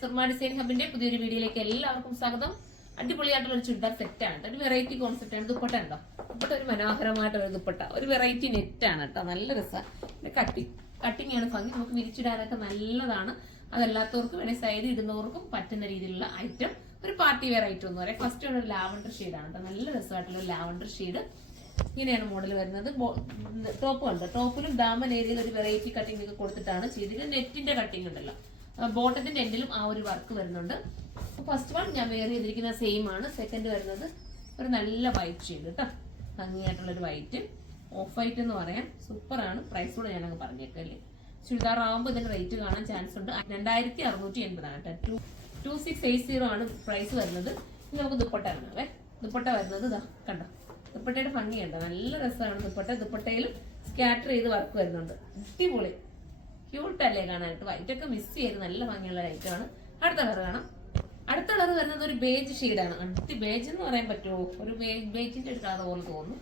Soorma design ഹബിന്റെ പുതിയൊരു വീഡിയോയിലേക്ക് എല്ലാവർക്കും സ്വാഗതം. അടിപൊളിയായിട്ടുള്ള ഒരു ചുരിദാർ സെറ്റ് ആണ്. ഒരു വെറൈറ്റി കോൺസെപ്റ്റ് ആണ്. ദുപ്പട്ട ഉണ്ടോ? ദുപ്പട്ട ഒരു മനോഹരമായിട്ടുള്ള ഒരു ദുപ്പട്ട, ഒരു വെറൈറ്റി നെറ്റ് ആണ് കേട്ടോ. നല്ല രസമാണ്. കട്ടിങ് ആണ് ഭംഗി. നമുക്ക് വിരിച്ചിടാനൊക്കെ നല്ലതാണ്. അതല്ലാത്തവർക്കും വേണേൽ സൈഡ് ഇടുന്നവർക്കും പറ്റുന്ന രീതിയിലുള്ള ഐറ്റം, ഒരു പാർട്ടി വെയർ ഐറ്റം എന്ന് പറയാം. ഫസ്റ്റ് ഒരു ലാവൻഡർ ഷെയ്ഡാണ് കേട്ടോ. നല്ല രസമായിട്ടുള്ള ഒരു ലാവൻഡർ ഷെയ്ഡ്. ഇങ്ങനെയാണ് മോഡൽ വരുന്നത്. ടോപ്പ് ഉണ്ട്. ടോപ്പിലും ഡാമൻ ഏരിയയിൽ ഒരു വെറൈറ്റി കട്ടിംഗ് ഒക്കെ കൊടുത്തിട്ടാണ് ചെയ്തത്. നെറ്റിന്റെ കട്ടിംഗ് ഉണ്ടല്ലോ, ബോട്ടത്തിന്റെ എൻഡിലും ആ ഒരു വർക്ക് വരുന്നുണ്ട്. ഫസ്റ്റ് വൺ ഞാൻ വെയർ ചെയ്തിരിക്കുന്ന സെയിം ആണ്. സെക്കൻഡ് വരുന്നത് ഒരു നല്ല വൈറ്റ് ഷെയ്ഡ് കേട്ടോ. ഭംഗിയായിട്ടുള്ള ഒരു വൈറ്റ്, ഓഫ് വൈറ്റ് എന്ന് പറയാം. സൂപ്പർ ആണ്. പ്രൈസ് കൂടെ ഞാനങ്ങ് പറഞ്ഞേക്കല്ലേ. ചുരിദാർ ആകുമ്പോൾ ഇതിന്റെ റേറ്റ് കാണാൻ ചാൻസ് ഉണ്ട്. 2680 ആണ് കേട്ടോ. 2680 ആണ് പ്രൈസ് വരുന്നത്. ഇനി നമുക്ക് ദുപ്പട്ട കാണാവേ. ദുപ്പട്ട വരുന്നത് ഇതാ കണ്ടോ. ദുപ്പട്ടയുടെ ഭംഗിയുണ്ട്. നല്ല രസമാണ് ദുപ്പട്ട. ദുപ്പട്ടയിലും സ്കാറ്റർ ചെയ്ത് വർക്ക് വരുന്നുണ്ട്. അടിപൊളി ക്യൂട്ടല്ലേ കാണാനായിട്ട്. വൈറ്റ് ഒക്കെ മിസ് ചെയ്ത് നല്ല ഭംഗിയുള്ള ലൈറ്റാണ്. അടുത്ത കളർ കാണാം. അടുത്ത കളർ വരുന്നത് ഒരു ബേജ് ഷെയ്ഡാണ്. അടുത്ത് ബേജ് എന്ന് പറയാൻ പറ്റുമോ? ഒരു ബേജിന്റെ ഒരു കളർ പോലെ തോന്നുന്നു.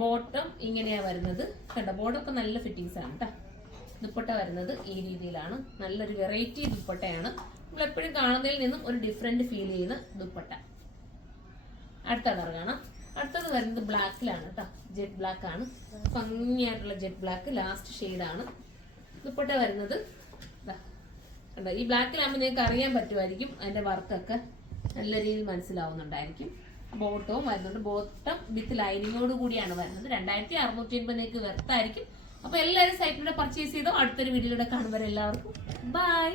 ബോട്ടം ഇങ്ങനെയാ വരുന്നത് കണ്ടോ. ബോട്ടമൊക്കെ നല്ല ഫിറ്റിങ്സ് ആണ് കേട്ടോ. ദുപ്പട്ട വരുന്നത് ഈ രീതിയിലാണ്. നല്ലൊരു വെറൈറ്റി ദുപ്പട്ടയാണ്. നമ്മൾ എപ്പോഴും കാണുന്നതിൽ നിന്നും ഒരു ഡിഫറെന്റ് ഫീൽ ചെയ്യുന്ന ദുപ്പട്ട. അടുത്ത കളർ കാണാം. അടുത്തത് വരുന്നത് ബ്ലാക്കിലാണ് കേട്ടോ. ജെറ്റ് ബ്ലാക്ക് ആണ്. ഭംഗിയായിട്ടുള്ള ജെറ്റ് ബ്ലാക്ക് ലാസ്റ്റ് ഷെയ്ഡാണ്. ദുപ്പട്ട വരുന്നത് കണ്ടോ. ഈ ബ്ലാക്കിലാകുമ്പോൾ നിങ്ങൾക്ക് അറിയാൻ പറ്റുമായിരിക്കും അതിന്റെ വർക്കൊക്കെ നല്ല രീതിയിൽ മനസ്സിലാവുന്നുണ്ടായിരിക്കും. ബോട്ടവും വരുന്നുണ്ട്. ബോട്ടം വിത്ത് ലൈനിങ്ങോട് കൂടിയാണ് വരുന്നത്. 2680 നിങ്ങൾക്ക് വെർത്തായിരിക്കും. അപ്പൊ എല്ലാവരും സൈറ്റിലൂടെ പർച്ചേസ് ചെയ്തോ. അടുത്തൊരു വീഡിയോയിലൂടെ കാണുമ്പോൾ എല്ലാവർക്കും ബൈ.